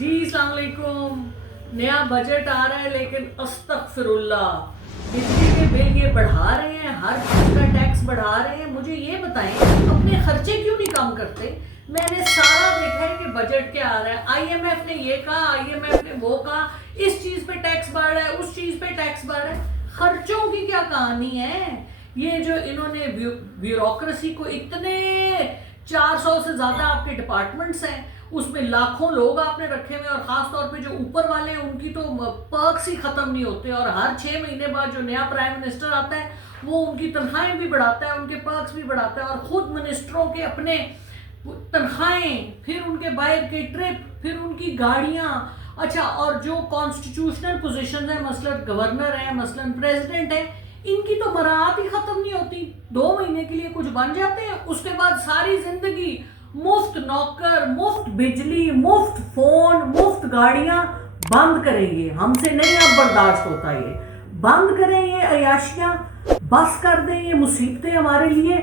جی السلام علیکم. نیا بجٹ آ رہا ہے لیکن استغفراللہ بجلی کے بل یہ بڑھا رہے ہیں, ہر چیز کا ٹیکس بڑھا رہے ہیں. مجھے یہ بتائیں اپنے خرچے کیوں نہیں کم کرتے؟ میں نے سارا دیکھا ہے کہ بجٹ کیا آ رہا ہے, آئی ایم ایف نے یہ کہا, آئی ایم ایف نے وہ کہا, اس چیز پہ ٹیکس بڑھ رہا ہے, اس چیز پہ ٹیکس بڑھ رہا ہے. خرچوں کی کیا کہانی ہے؟ یہ جو انہوں نے بیوروکریسی کو اتنے 400 سے زیادہ آپ کے ڈپارٹمنٹس ہیں, اس میں لاکھوں لوگ آپ نے رکھے ہوئے, اور خاص طور پہ جو اوپر والے ہیں ان کی تو پرکس ہی ختم نہیں ہوتے, اور ہر 6 مہینے بعد جو نیا پرائم منسٹر آتا ہے وہ ان کی تنخواہیں بھی بڑھاتا ہے, ان کے پرکس بھی بڑھاتا ہے, اور خود منسٹروں کے اپنے تنخواہیں, پھر ان کے باہر کے ٹرپ, پھر ان کی گاڑیاں. اچھا, اور جو کانسٹیٹیوشنل پوزیشنز ہیں, مثلا گورنر ہیں, مثلا پریزیڈنٹ ہیں, ان کی تو مراعات ہی ختم نہیں ہوتی. 2 مہینے کے لیے کچھ بن جاتے ہیں, اس کے بعد ساری زندگی مفت نوکر, مفت بجلی, مفت فون, مفت گاڑیاں. بند کریں گے, ہم سے نہیں اب برداشت ہوتا, یہ بند کریں, یہ عیاشیاں بس کر دیں, یہ مصیبتیں ہمارے لیے